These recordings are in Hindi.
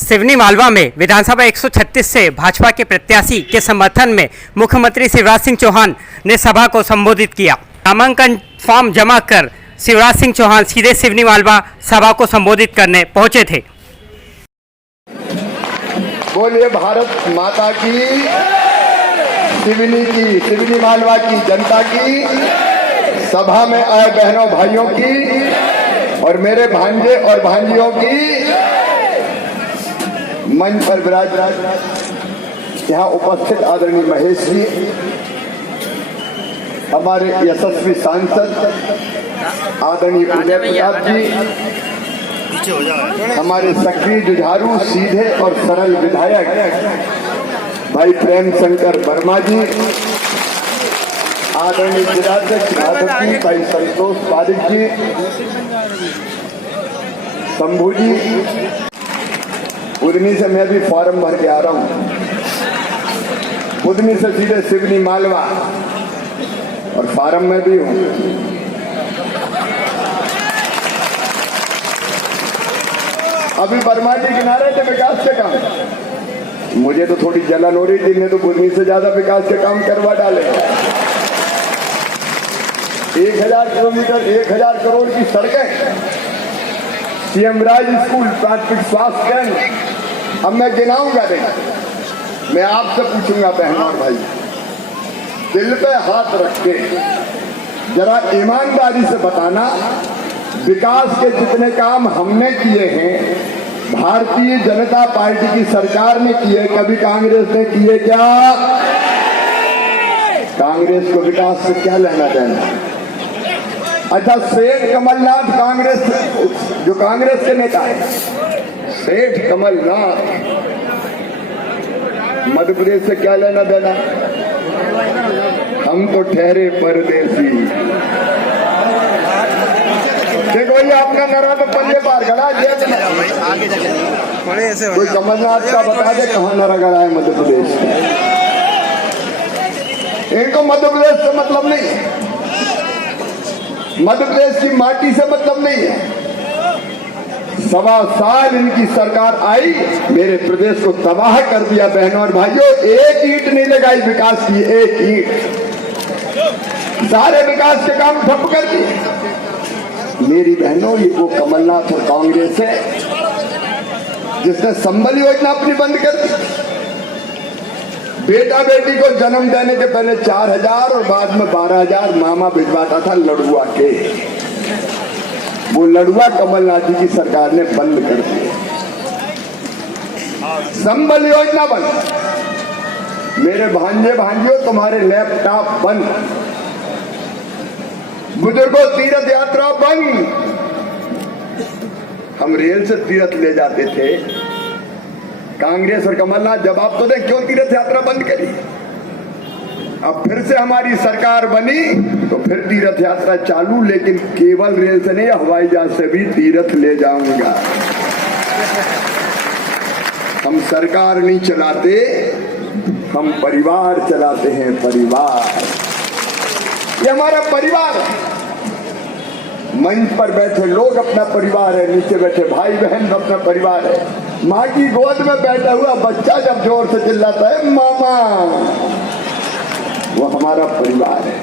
सिवनी मालवा में विधानसभा 136 से भाजपा के प्रत्याशी के समर्थन में मुख्यमंत्री शिवराज सिंह चौहान ने सभा को संबोधित किया। नामांकन फॉर्म जमा कर शिवराज सिंह चौहान सीधे सिवनी मालवा सभा को संबोधित करने पहुंचे थे। बोलिए भारत माता की, सिवनी मालवा की जनता की, सभा में आए बहनों भाइयों की और मेरे भांजे और भांजियों की, मंच पर विराज यहाँ उपस्थित आदरणीय महेश जी, हमारे यशस्वी सांसद आदरणीय उदय प्रताप जी, हमारे सक्रिय जुझारू सीधे और सरल विधायक भाई प्रेम शंकर वर्मा जी, आदरणीय जिलाध्यक्ष भाई संतोष पारिक जी, शंभू जी, बुधनी से मैं भी फॉर्म भर के आ रहा हूँ। बुधनी से सीधे सिवनी मालवा और फार्म में भी हूँ। अभी वर्मा जी किनारे थे विकास के काम, मुझे तो थोड़ी जलन हो रही थी, जिन्हें तो बुधनी से ज्यादा विकास के काम करवा डाले। 1000 किलोमीटर 1000 करोड़ की सड़कें, सीएम राज स्कूल, प्राथमिक स्वास्थ्य केंद्र, अब मैं गिनाऊंगा नहीं। मैं आपसे पूछूंगा बहनों और भाई, दिल पे हाथ रख के जरा ईमानदारी से बताना, विकास के जितने काम हमने किए हैं, भारतीय जनता पार्टी की सरकार ने किए, कभी कांग्रेस ने किए क्या? कांग्रेस को विकास से क्या लेना देना? अच्छा, सेठ कमलनाथ कांग्रेस, जो कांग्रेस के नेता है, सेठ कमलनाथ, मध्य प्रदेश से क्या लेना देना? हम तो ठहरे परदेसी। देखो ये आपका नारा तो पल्ले पार गड़ा, कोई कमलनाथ का बता दे कहाँ नारा गड़ा है मध्य प्रदेश। इनको मध्य प्रदेश से मतलब नहीं, मध्य प्रदेश की माटी से मतलब नहीं है। 1.25 साल इनकी सरकार आई, मेरे प्रदेश को तबाह कर दिया। बहनों और भाइयों, एक ईंट नहीं लगाई विकास की, एक ईंट, सारे विकास के काम ठप कर दिए। मेरी बहनों, ये वो कमलनाथ और कांग्रेस है जिसने संबल योजना अपनी बंद कर दी। बेटा बेटी को जन्म देने के पहले 4000 और बाद में 12000 मामा भिजवाता था लड़ुआ के, वो लड़ुआ कमलनाथ जी की सरकार ने बंद कर दिया। संबल योजना बंद, मेरे भांजे भांजियों तुम्हारे लैपटॉप बंद, बुजुर्गों तीर्थ यात्रा बंद। हम रेल से तीर्थ ले जाते थे, कांग्रेस और कमलनाथ जवाब तो दे, क्यों तीर्थ यात्रा बंद करी? अब फिर से हमारी सरकार बनी तो फिर तीर्थ यात्रा चालू, लेकिन केवल रेल से नहीं, हवाई जहाज से भी तीर्थ ले जाऊंगा। हम सरकार नहीं चलाते, हम परिवार चलाते हैं, परिवार। ये हमारा परिवार है। मंच पर बैठे लोग अपना परिवार है, नीचे बैठे भाई बहन अपना परिवार है। माँ की गोद में बैठा हुआ बच्चा जब जोर से चिल्लाता है मामा, वो हमारा परिवार है।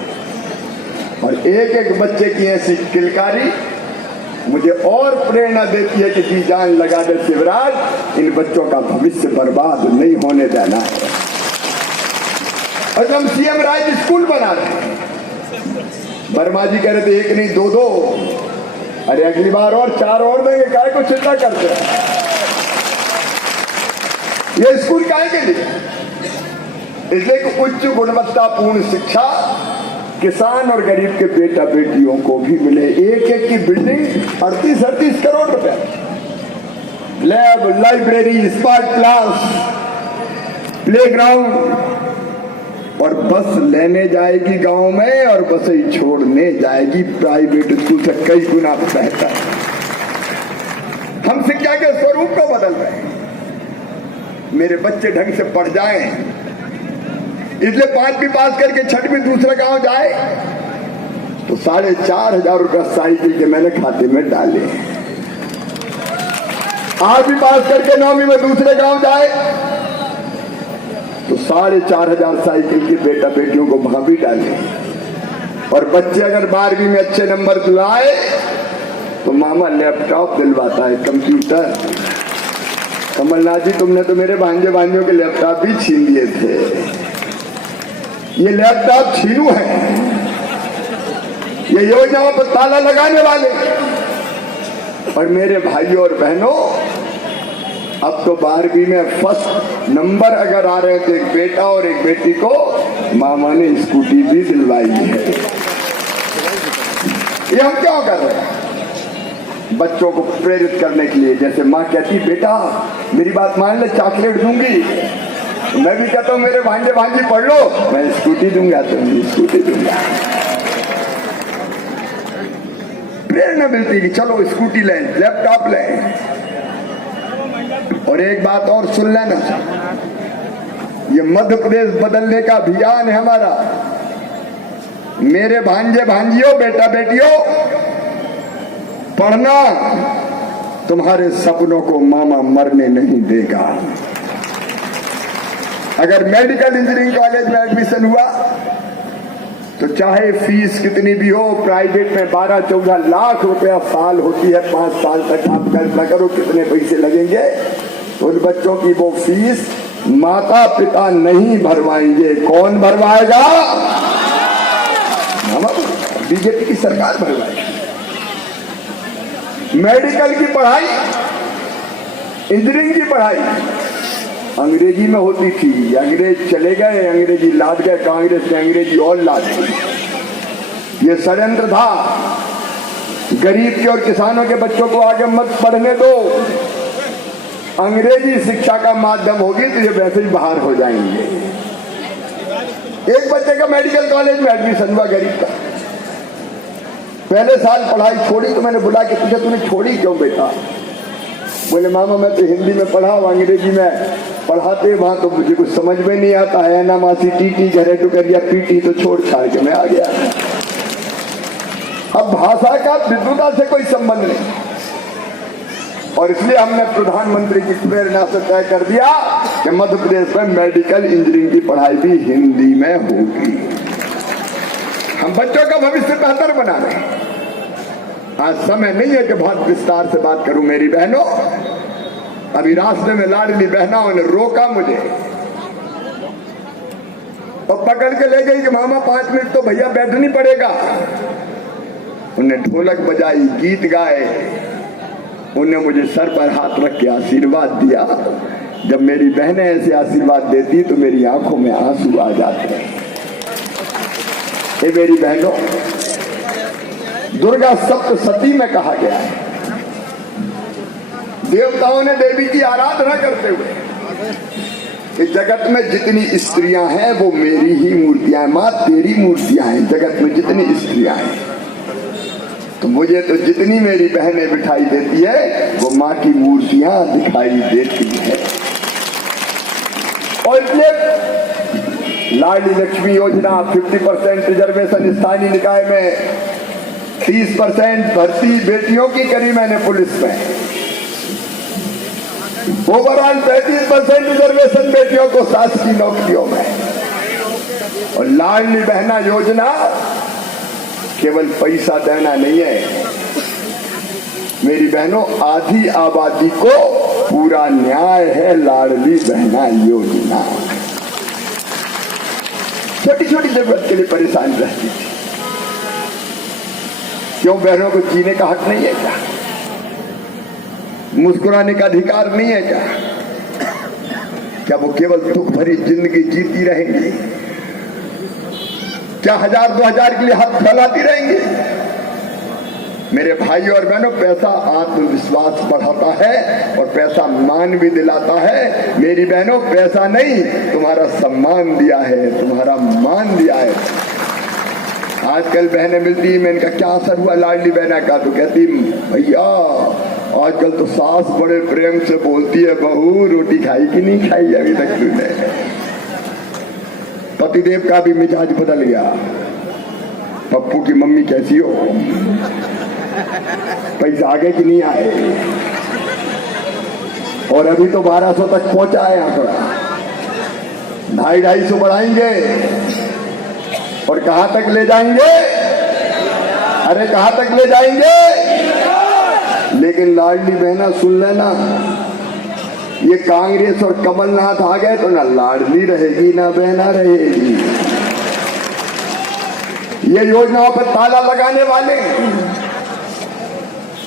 और एक एक बच्चे की ऐसी किलकारी मुझे और प्रेरणा देती है कि जी जान लगा दे शिवराज, इन बच्चों का भविष्य बर्बाद नहीं होने देना है। और हम सीएम राज स्कूल बना रहे हैं, वर्मा जी कह रहे थे 1 नहीं 2-2, अरे अगली बार और 4 और देंगे, काहे को चिंता करते हैं? ये स्कूल काहे के लिए? इसलिए कि उच्च गुणवत्तापूर्ण शिक्षा किसान और गरीब के बेटा बेटियों को भी मिले। एक एक की बिल्डिंग 38-38 करोड़ रुपए, lab, library, smart class, playground, और बस लेने जाएगी गांव में और बस ही छोड़ने जाएगी प्राइवेट स्कूल से कई गुना बेहतर। हम शिक्षा के स्वरूप को बदल रहे हैं, मेरे बच्चे ढंग से पढ़ जाएं, इसलिए 5वीं पास करके 6वीं दूसरे गांव जाए तो 4500 रुपया साइकिल के मैंने खाते में डाले। 8वीं पास करके 9वीं में दूसरे गांव जाए तो 4,500 साइकिल के बेटा बेटियों को वहां भी डाले। और बच्चे अगर 12वीं में अच्छे नंबर लाए तो मामा लैपटॉप दिलवाता है, कंप्यूटर। कमलनाथ जी, तुमने तो मेरे भांजे भांजियों के लैपटॉप भी छीन लिए थे। ये लैपटॉप छीनू है, ये योजनाओं पर ताला लगाने वाले। और मेरे भाइयों और बहनों, अब तो 12वीं में फर्स्ट नंबर अगर आ रहे हैं तो एक बेटा और एक बेटी को मामा ने स्कूटी भी दिलवाई है। ये हम क्यों कर रहे हैं? बच्चों को प्रेरित करने के लिए। जैसे माँ कहती, बेटा मेरी बात मान ले, चॉकलेट दूंगी। मैं भी कहता हूँ मेरे भांजे भांजी पढ़ लो, मैं स्कूटी दूंगा, तुम स्कूटी दूंगा। प्रेरणा मिलती कि चलो स्कूटी लें, लैपटॉप लें। और एक बात और सुन लेना, ये मध्य प्रदेश बदलने का अभियान है हमारा। मेरे भांजे भांजियों, बेटा बेटियों, पढ़ना तुम्हारे सपनों को मामा मरने नहीं देगा। अगर मेडिकल इंजीनियरिंग कॉलेज में एडमिशन हुआ तो चाहे फीस कितनी भी हो, प्राइवेट में 12-14 लाख रुपया साल होती है, 5 साल तक। आप कल्पना करो कितने पैसे लगेंगे। उन बच्चों की वो फीस माता पिता नहीं भरवाएंगे। कौन भरवाएगा? बीजेपी की सरकार भरवाएगी। मेडिकल की पढ़ाई, इंजीनियरिंग की पढ़ाई अंग्रेजी में होती थी। अंग्रेज चले गए, अंग्रेजी लाद गए, कांग्रेस ने अंग्रेजी और लाद दी। ये षड्यंत्र था। गरीब के और किसानों के बच्चों को आगे मत पढ़ने दो। अंग्रेजी शिक्षा का माध्यम होगी तो ये वैसे ही बाहर हो जाएंगे। एक बच्चे का मेडिकल कॉलेज में एडमिशन हुआ, गरीब का। पहले साल पढ़ाई छोड़ी तो मैंने बुला के पूछा, तूने छोड़ी क्यों बेटा? बोले मामा मैं तो हिंदी में पढ़ा हूं, अंग्रेजी में पढ़ाते वहां तो मुझे कुछ समझ में नहीं आता है ना। मासी टीटी घरे टू कर दिया, पीटी तो छोड़ छाड़ के मैं आ गया। अब भाषा का विद्वता से कोई संबंध नहीं। और इसलिए हमने प्रधानमंत्री की प्रेरणा से तय कर दिया कि मध्य प्रदेश में मेडिकल इंजीनियरिंग की पढ़ाई भी हिंदी में होगी। हम बच्चों का भविष्य बेहतर बना रहे हैं। आज समय नहीं है कि बहुत विस्तार से बात करूं मेरी बहनों। अभी रास्ते में लाडली बहनाओं ने रोका मुझे और पकड़ के ले गई कि मामा 5 मिनट तो भैया बैठनी पड़ेगा। उन्हें ढोलक बजाई, गीत गाए, उन्हें मुझे सर पर हाथ रख के आशीर्वाद दिया। जब मेरी बहनें ऐसे आशीर्वाद देती तो मेरी आंखों में आंसू आ जाते हैं। ये मेरी बहनों, दुर्गा सप्तशती में कहा गया है, देवताओं ने देवी की आराधना करते हुए कि जगत में जितनी स्त्रियां हैं वो मेरी ही मूर्तियां हैं। मां तेरी मूर्तियां हैं जगत में जितनी स्त्रियां हैं। तो मुझे तो जितनी मेरी बहनें बिठाई देती है वो मां की मूर्तियां दिखाई देती है। और इसलिए लाडली लक्ष्मी योजना, 50% रिजर्वेशन स्थानीय निकाय में, 30% भर्ती बेटियों की करी मैंने पुलिस में, ओवरऑल 35% रिजर्वेशन बेटियों को शासकीय नौकरियों में। और लाडली बहना योजना केवल पैसा देना नहीं है मेरी बहनों, आधी आबादी को पूरा न्याय है लाडली बहना योजना। छोटी छोटी जरूरत के लिए परेशान रहती थी, क्यों बहनों को जीने का हक नहीं है क्या? मुस्कुराने का अधिकार नहीं है क्या? क्या वो केवल दुख भरी जिंदगी जीती रहेंगी? क्या 1000-2000 के लिए हाथ फैलाती रहेंगी? मेरे भाई और बहनों, पैसा आत्मविश्वास बढ़ाता है और पैसा मान भी दिलाता है। मेरी बहनों, पैसा नहीं तुम्हारा सम्मान दिया है, तुम्हारा मान दिया है। आजकल बहनें मिलती है, मैं इनका क्या असर हुआ लाडली बहना का, तो कहती भैया आजकल तो सास बड़े प्रेम से बोलती है, बहू रोटी खाई कि नहीं खाई अभी तक तूने? पतिदेव का भी मिजाज बदल गया। पप्पू की मम्मी कैसी हो, पैसा आगे कि नहीं आए? और अभी तो 1200 तक पहुंचा है आंकड़ा। 250-250 बढ़ाएंगे और कहां तक ले जाएंगे? अरे कहां तक ले जाएंगे? लेकिन लाडली बहना सुन लेना, ये कांग्रेस और कमलनाथ आ गए तो ना लाडली रहेगी ना बहना रहेगी। ये योजनाओं पर ताला लगाने वाले,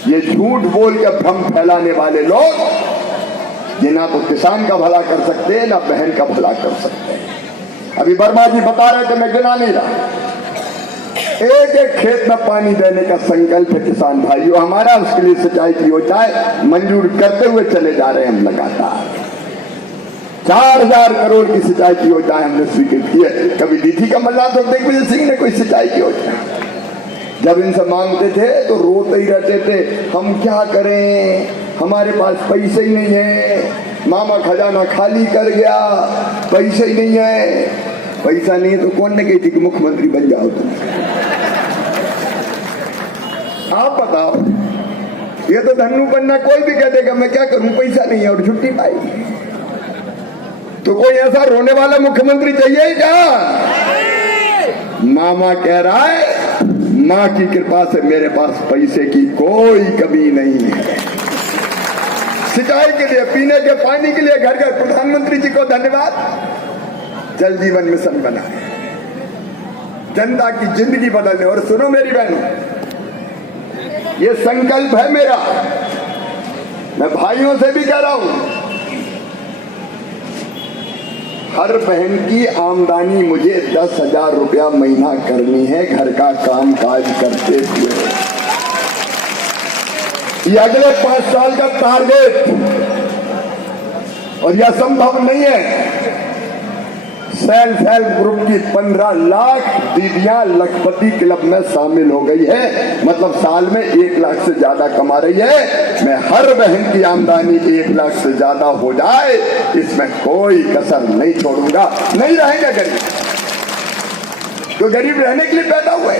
ये झूठ बोल के भ्रम फैलाने वाले लोग, ये ना तो किसान का भला कर सकते हैं ना बहन का भला कर सकते हैं। अभी वर्मा जी बता रहे थे, मैं गिना नहीं रहा, एक एक खेत में पानी देने का संकल्प है किसान भाइयों हमारा। उसके लिए सिंचाई की योजनाएं मंजूर करते हुए चले जा रहे हैं हम लगातार। 4000 करोड़ की सिंचाई की योजनाएं हमने स्वीकृत की है। कभी दी थी कमलनाथ और दिग्विजय सिंह ने कोई सिंचाई की योजना? जब इनसे मांगते थे तो रोते ही रहते थे, हम क्या करें, हमारे पास पैसे ही नहीं है, मामा खजाना खाली कर गया, पैसे ही नहीं है। पैसा नहीं है तो कौन ने कही थी कि मुख्यमंत्री बन जाओ तुम? आप बताओ। ये तो धन्नू पन्ना कोई भी कह देगा मैं क्या करूं, पैसा नहीं है और छुट्टी पाई। तो कोई ऐसा रोने वाला मुख्यमंत्री चाहिए ही क्या? मामा कह रहा है मां की कृपा से मेरे पास पैसे की कोई कमी नहीं है। सिंचाई के लिए, पीने के पानी के लिए घर घर प्रधानमंत्री जी को धन्यवाद। जल जीवन मिशन बना है, जनता की जिंदगी बदलने। और सुनो मेरी बहनों, ये संकल्प है मेरा, मैं भाइयों से भी कह रहा हूं, हर बहन की आमदनी मुझे 10,000 रुपया महीना करनी है घर का काम काज करते हुए। ये अगले 5 साल का टारगेट, और यह संभव नहीं है। सेल्फ हेल्प ग्रुप की 15 लाख दीदियां लखपति क्लब में शामिल हो गई है, मतलब साल में 1 लाख से ज्यादा कमा रही है। मैं हर बहन की आमदनी 1 लाख से ज्यादा हो जाए, इसमें कोई कसर नहीं छोड़ूंगा। नहीं रहेंगे गरीब, तो गरीब रहने के लिए पैदा हुए,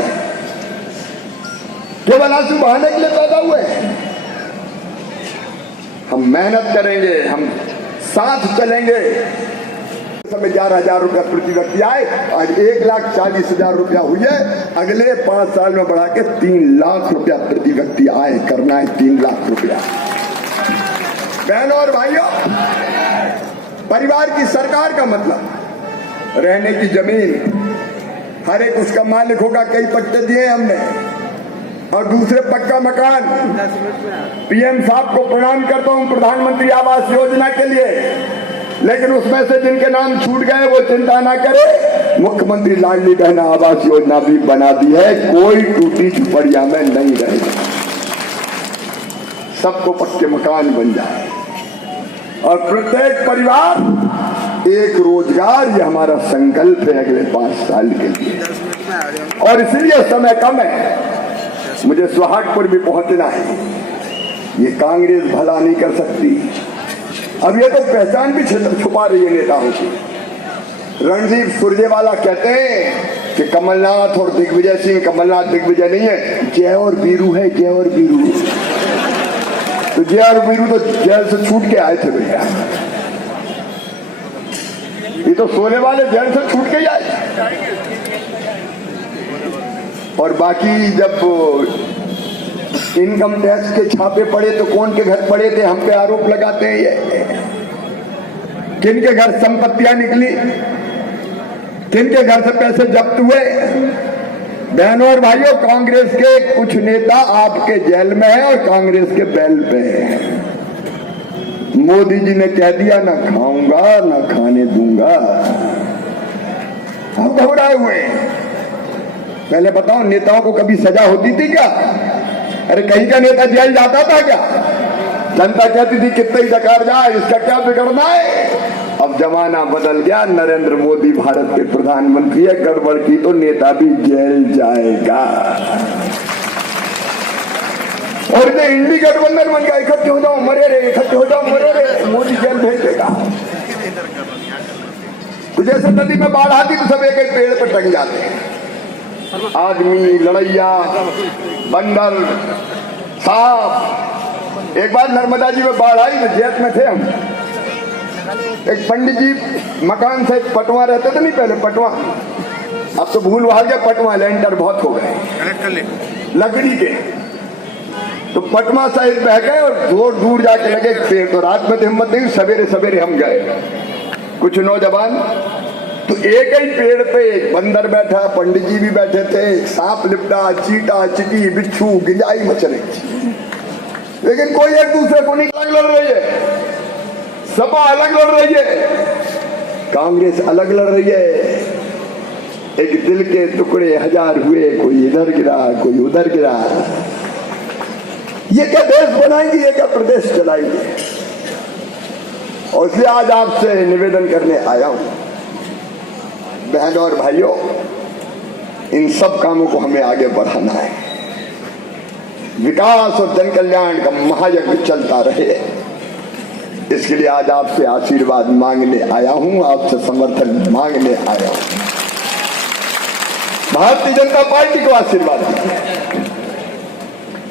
केवल आंसू बहाने के लिए पैदा हुए। हम मेहनत करेंगे, हम साथ चलेंगे। समय 11,000 रुपया प्रति व्यक्ति आए, आज 1,40,000 रुपया हुई है। अगले 5 साल में बढ़ा के 3 लाख रुपया प्रति व्यक्ति आए करना है। 3 लाख रुपया। बहनों और भाइयों, परिवार की सरकार का मतलब रहने की जमीन, हर एक उसका मालिक होगा। कई पट्टे दिए हमने, और दूसरे पक्का मकान। पीएम साहब को प्रणाम करता हूं प्रधानमंत्री आवास योजना के लिए, लेकिन उसमें से जिनके नाम छूट गए वो चिंता ना करे, मुख्यमंत्री लाडली बहना आवास योजना भी बना दी है। कोई टूटी झुपड़िया में नहीं रहेगा, सबको पक्के मकान बन जाए, और प्रत्येक परिवार एक रोजगार। ये हमारा संकल्प है अगले 5 साल के लिए। और इसलिए समय कम है, मुझे सोहागपुर भी पहुंचना है। ये कांग्रेस भला नहीं कर सकती। अब ये तो पहचान भी छुपा रही है नेताओं की। रणदीप सुरजेवाला कहते हैं कि कमलनाथ और दिग्विजय सिंह, कमलनाथ दिग्विजय नहीं है, जय और वीरू है, जय और वीरू। तो जय और वीरू तो जेल से छूट के आए थे भैया, ये तो सोने वाले जेल से छूट के ही आए। और बाकी जब इनकम टैक्स के छापे पड़े तो कौन के घर पड़े थे, हम पे आरोप लगाते हैं ये। किन के घर संपत्तियां निकली, किन के घर से पैसे जब्त हुए। बहनों और भाइयों, कांग्रेस के कुछ नेता आपके जेल में है और कांग्रेस के बेल पे है। मोदी जी ने कह दिया ना खाऊंगा ना खाने दूंगा, हम घबराए हुए। पहले बताओ, नेताओं को कभी सजा होती थी क्या? अरे कहीं का नेता जेल जाता था क्या? जनता कहती थी कितने ही डकार जाए, इसका क्या बिगड़ना है। अब जमाना बदल गया, नरेंद्र मोदी भारत के प्रधानमंत्री है, गड़बड़ की तो नेता भी जेल जाएगा। और ये इंडी गठबंधन बन गया, इकट्ठे हो जाओ मरे रे, इकट्ठे हो जाओ मरे रे, मोदी जेल भेज देगा। तो जैसे नदी में बाढ़ आती तो सब एक एक पेड़ पर टंग जाते हैं, आदमी, लड़ैया, बंदर, सांप, एक बार नर्मदा जी में बाढ़ आई तो जेत में थे हम, एक पंडित जी मकान से पटवा रहते थे, नहीं पहले पटवा, अब तो भूल वहां गया, पटवा लेंटर बहुत हो गए लकड़ी के, तो पटवा साइड बह गए और दूर दूर जाके लगे पेड़, तो रात में तो हिम्मत नहीं, सवेरे सवेरे हम गए कुछ नौजवान, तो एक ही पेड़ पे एक बंदर बैठा, पंडित जी भी बैठे थे, सांप लिपटा, चीटा चिटी बिच्छू गिंजाई मच रही थी, लेकिन कोई एक दूसरे को नहीं अलग लड़ रही है, सपा अलग लड़ रही है, कांग्रेस अलग लड़ रही है, एक दिल के टुकड़े हजार हुए, कोई इधर गिरा कोई उधर गिरा, ये क्या देश बनाएंगे, ये क्या प्रदेश चलाएंगे। और इसलिए आज आपसे निवेदन करने आया हूं, बहनों और भाइयों, इन सब कामों को हमें आगे बढ़ाना है, विकास और जन कल्याण का महायज्ञ चलता रहे, इसके लिए आज आपसे आशीर्वाद मांगने आया हूं, आपसे समर्थन मांगने आया हूं। भारतीय जनता पार्टी को आशीर्वाद दीजिए।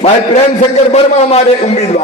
भाई प्रेम शंकर वर्मा हमारे उम्मीदवार,